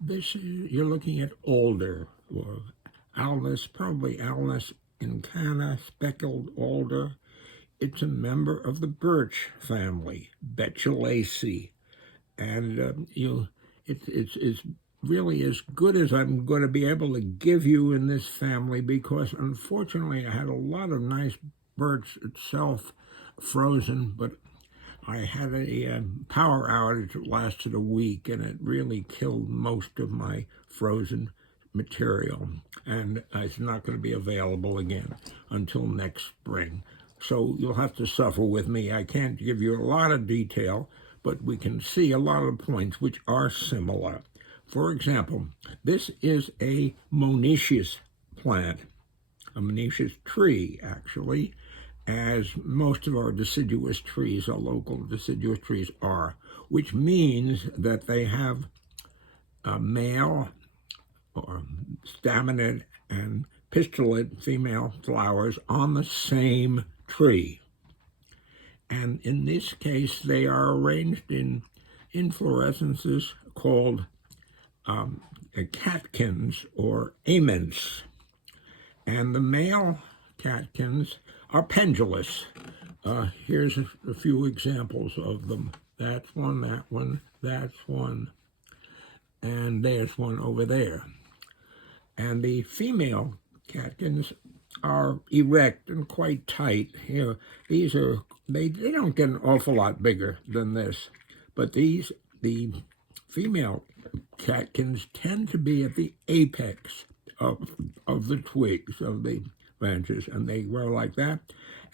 This is, you're looking at alder, or Alnus, probably Alnus incana, speckled alder. It's a member of the birch family, Betulaceae, and it's really as good as I'm going to be able to give you in this family, because unfortunately I had a lot of nice birch itself frozen, but I had a power outage that lasted a week, and it really killed most of my frozen material, and it's not going to be available again until next spring. So you'll have to suffer with me. I can't give you a lot of detail, but we can see a lot of points which are similar. For example, this is a monoecious plant, a monoecious tree, actually, as most of our deciduous trees, our local deciduous trees are, which means that they have male or staminate and pistillate female flowers on the same tree. And in this case, they are arranged in inflorescences called catkins or aments. And the male catkins are pendulous. Here's a few examples of them. That's one, that's one, and there's one over there. And the female catkins are erect and quite tight. Here, these are, they don't get an awful lot bigger than this, but the female catkins tend to be at the apex of the twigs, of the branches, and they grow like that.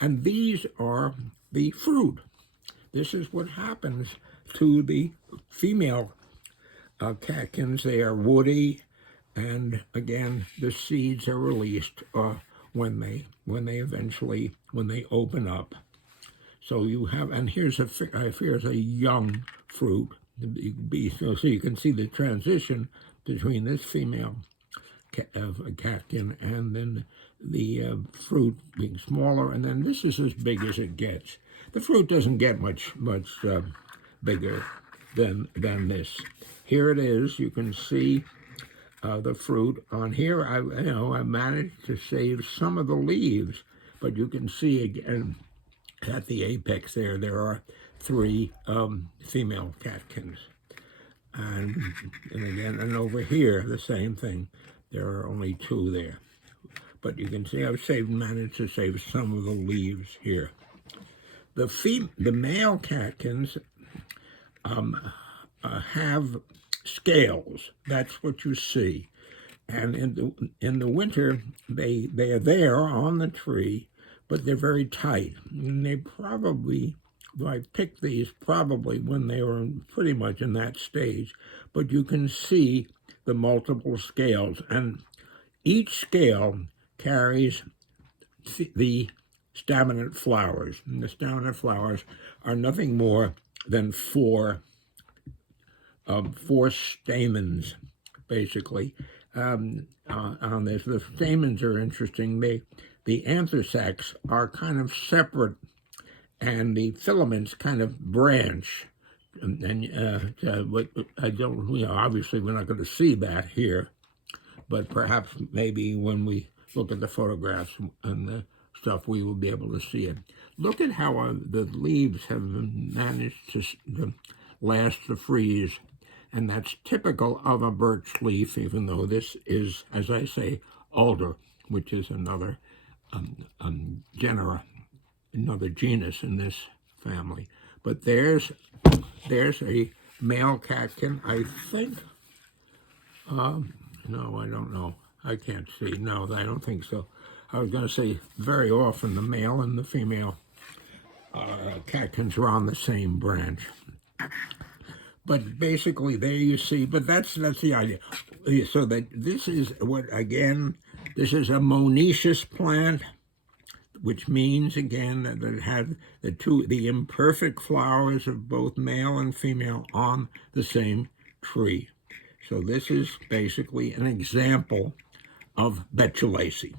And these are the fruit. This is what happens to the female catkins. They are woody, and again, the seeds are released when they open up. So you have, and here's a young fruit. So you can see the transition between this female catkin and then the fruit being smaller, and then this is as big as it gets. The fruit doesn't get much bigger than this. Here it is. You can see the fruit on here. I managed to save some of the leaves, but you can see again at the apex there are 3 female catkins, and again, and over here the same thing. There are only 2 there, but you can see I've managed to save some of the leaves here. The male catkins have scales. That's what you see, and in the winter they are there on the tree, but they're very tight. And they probably, I picked these probably when they were pretty much in that stage, but you can see the multiple scales, and each scale carries the staminate flowers. And the staminate flowers are nothing more than 4 stamens, basically. On this, the stamens are interesting. The anther sacs are kind of separate, and the filaments kind of branch. And I don't, obviously we're not going to see that here, but perhaps maybe when we look at the photographs and the stuff, we will be able to see it. Look at how the leaves have managed to last the freeze, and that's typical of a birch leaf, even though this is, as I say, alder, which is another genus in this family. But there's a male catkin, I think. No, I don't know. I can't see. No, I don't think so. I was going to say very often the male and the female catkins are on the same branch. But basically, there you see. But that's the idea. So that this is this is a monoecious plant, which means, again, that it had the imperfect flowers of both male and female on the same tree. So this is basically an example of Betulaceae.